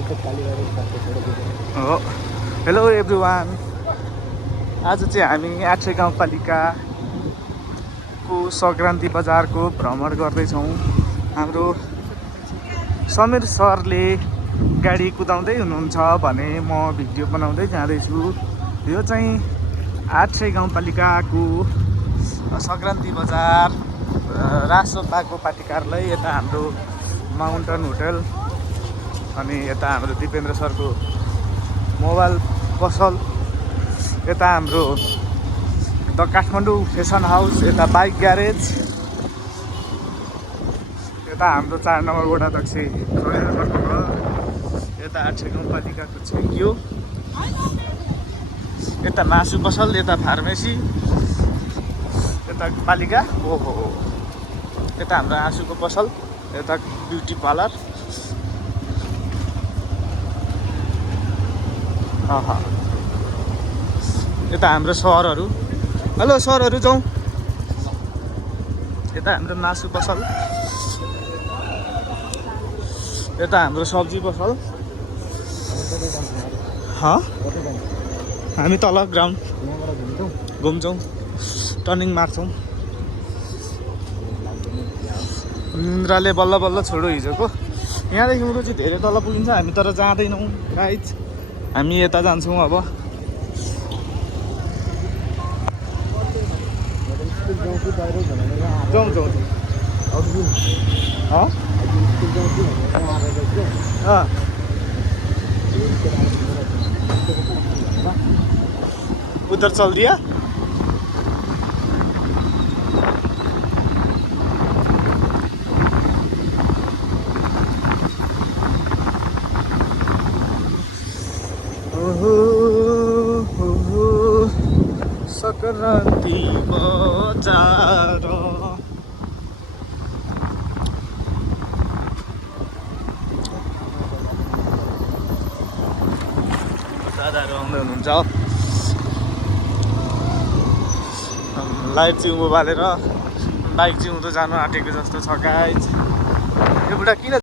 हो hello everyone, आज चाहिँ हामी आठे गाउँपालिकाको सङ्क्रान्ति बजारको भ्रमण गर्दैछौँ। हाम्रो समीर सरले गाडी कुदाउँदै हुनुहुन्छ भने म भिडियो बनाउँदै जाँदैछु। यो चाहिँ आठे गाउँपालिकाको सङ्क्रान्ति बजार, राजसभाको पार्टी कार्यालय, यता हाम्रो माउन्टेन होटल, अनि यता हाम्रो दिपेन्द्र सरको मोबाइल पसल, यता हाम्रो द काठमाडौँ फेसन हाउस, यता बाइक ग्यारेज, यता हाम्रो 4 नम्बर वडा अध्यक्ष खडेलको घर, यता आठे गाउँपालिकाको छेकियो, यता मासु पसल, यता फार्मेसी, यता पालिका ओहो, यता हाम्रो आँसुको पसल, यता ब्युटी पार्लर, यता हाम्रो सरहरू। हेलो सरहरू, जाउँ। यता हाम्रो मासु पसल, यता हाम्रो सब्जी पसल। हामी तल ग्राउन्ड घुम्छौँ, टर्निङ मार्छौँ। निन्द्राले बल्ल बल्ल छोडो हिजोको। यहाँदेखि उरो चाहिँ धेरै तल पुगिन्छ, हामी तर जाँदैनौँ गाइज। हामी यता जान्छौँ अब। जाउँ उधर चल दिया। सङ्क्रान्ति बजार दादाहरू आउँदै हुनुहुन्छ। लाइट चाहिँ उँभो बालेर बाइक चाहिँ उँधो जानु आँटेको जस्तो छ गाइज। यो बुढा किन